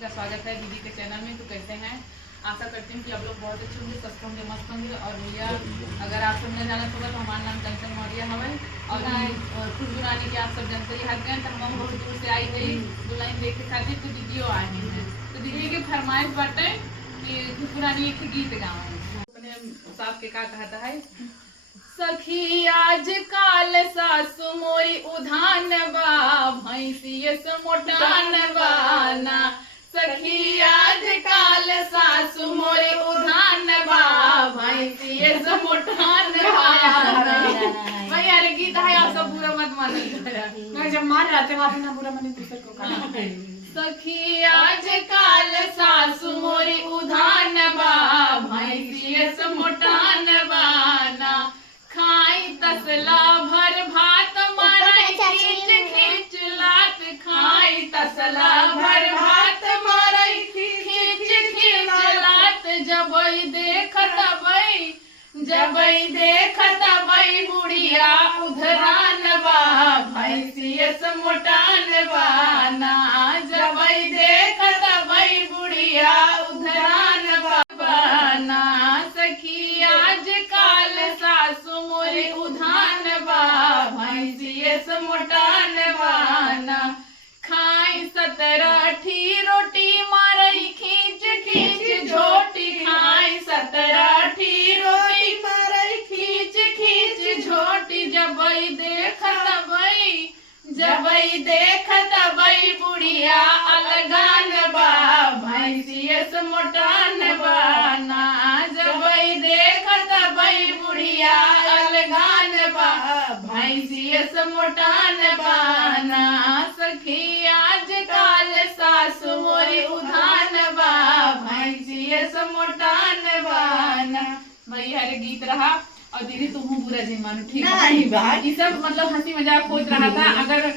का स्वागत है दीदी के चैनल में। तो कैसे हैं? आशा करती हूँ कि आप लोग बहुत अच्छे होंगे, स्वस्थ होंगे, मस्त होंगे। और भैया अगर आप सब ने जाना होगा तो हमारा नाम कंचन मौर्य हवे और खुशबू रानी की आप सब जानते ही हट गए। तो हम बहुत दूर से आई गई दुल्हन देखे खातिर, तो दीदियों आए हैं। तो दीदी के फरमाइश बाटे कि खुशबू रानी एक गीत गावे। अपने साहब के का कहता है, सखी आज काल सासु मोरी उधान बा भैंसिये से मोटान बाना। सखी आज काल सासु मोरी उधान बा भैंसिये से मोटान बाना। भाई यार गीत है, आप सब बुरा मत मानिएगा। जब मान रहे थे वहाँ पे ना बुरा माने दूसरे को कहना। सखी आज काल सासु मोरी उधान बा भैंसिये से मोटान बाना। खाई तसला भर भात माराई खींच खींच लात। खाई तसला भर भात माराई खींच खींच लात। जबई देखत बई बुढ़िया उधरान बा भैंसिये से मोटान बाना। जबई देखत बई बुढ़िया उधरान बाना। सखी आज काल सासु मोरी उधान बा भैंसिये से मोटान बाना। खाई 17 रोटी मारई खींच खींच झोटी। खाई 17 रोटी मारई खींच खींच झोटी। जबई देखत बई बुढ़िया अलगान बा भैंसिये से मोटान बाना। जबई देखत बई बुढ़िया अलगान बा भैंसिये से मोटान बाना। सखी आज काल सासु मोरी उधान बा भैंसिये से मोटान बाना। भैया रे गीत रहा। और दीदी तुम बुरा जी मानो, ठीक नहीं भाई, ये सब मतलब हंसी मजाक हो रहा था। अगर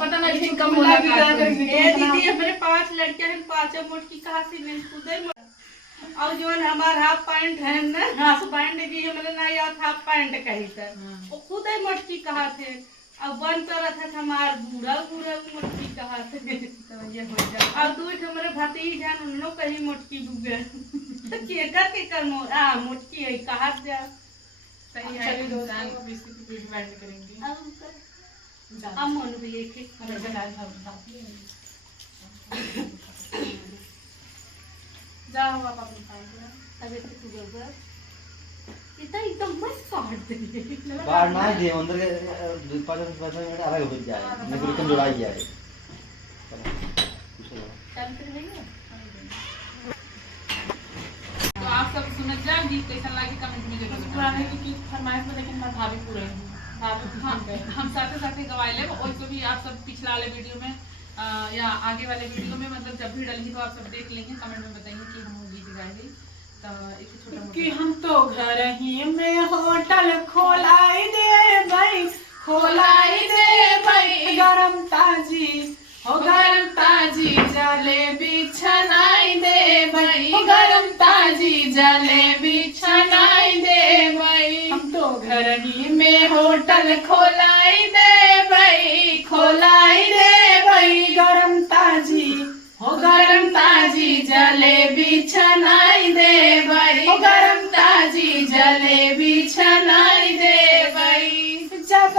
पता ना लेकिन कम बोला दीदी हमारे 5 लड़कियां हैं, 5 मोटकी कहाँ से मिल कूदे। और जो हमारा हाफ पैंट है ना, हाफ पैंट भी हमारे ना याद हाफ पैंट कही था वो कूदे मोटकी कहाँ थे। अब बंद कर रखा था हमार बूढ़ा मोटकी कहाँ थे। तो ये हो जाए। और दूध हमारे भतीज हैं, उन लोग कहीं मोटकी डूबे। तो केकर मोटकी है कहाँ जा। सही है। इंसान को किसी पे डिपेंड करेंगे। अब मन भी एक ही जाओ आप अपने पास। अबे तू गबर इतना एकदम मत काट दे बाहर ना दे अंदर के 5 मिनट अलग हो जाए, नहीं तो कम जुड़ाई जाए। चल फिर नहीं तो आप सब सुन जा गीत कैसा लगे कमेंट में जरूर पुराने की फरमाइश में, लेकिन मैं भाभी पूरे हम साथे गवाए ले। और भी आप सब पिछला वाले वीडियो में या आगे वाले वीडियो में मतलब जब भी डालेंगे तो आप सब देख लेंगे, कमेंट में बताएंगे कि हम गीत गाए। तो एक छोटा कि हम तो घर ही में होटल खोलाई दे भाई, खोलाई दे भाई। गरम ताजी हो गरम ताजी जलेबी छनाई दे भाई। गरम ताजी जलेबी छनाई दे भाई। हम तो घर ही में होटल खोलाई दे भाई, खोलाई दे भाई। गरम ताजी हो गरम ताजी जलेबी छनाई दे भाई। हो गरम ताजी जलेबी छनाई दे भाई। जब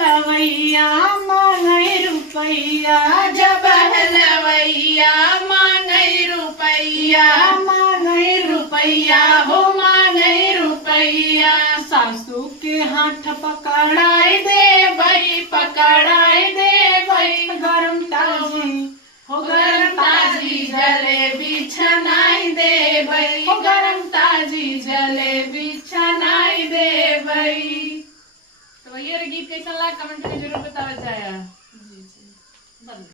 लवैया मांगई रुपैया, जब लवैया मांगई रुपैया, मांगई रुपैया हो मांगई रुपैया। सासू के हाथ पकड़ाई दे भाई, पकड़ाई दे भाई। गरम ताजी हो गरम ताजी जलेबी छनाई दे भाई। हो गरम ताजी जलेबी छनाई दे भाई। तो ये गीत कैसा लगा कमेंट में जरूर बतावा जाए।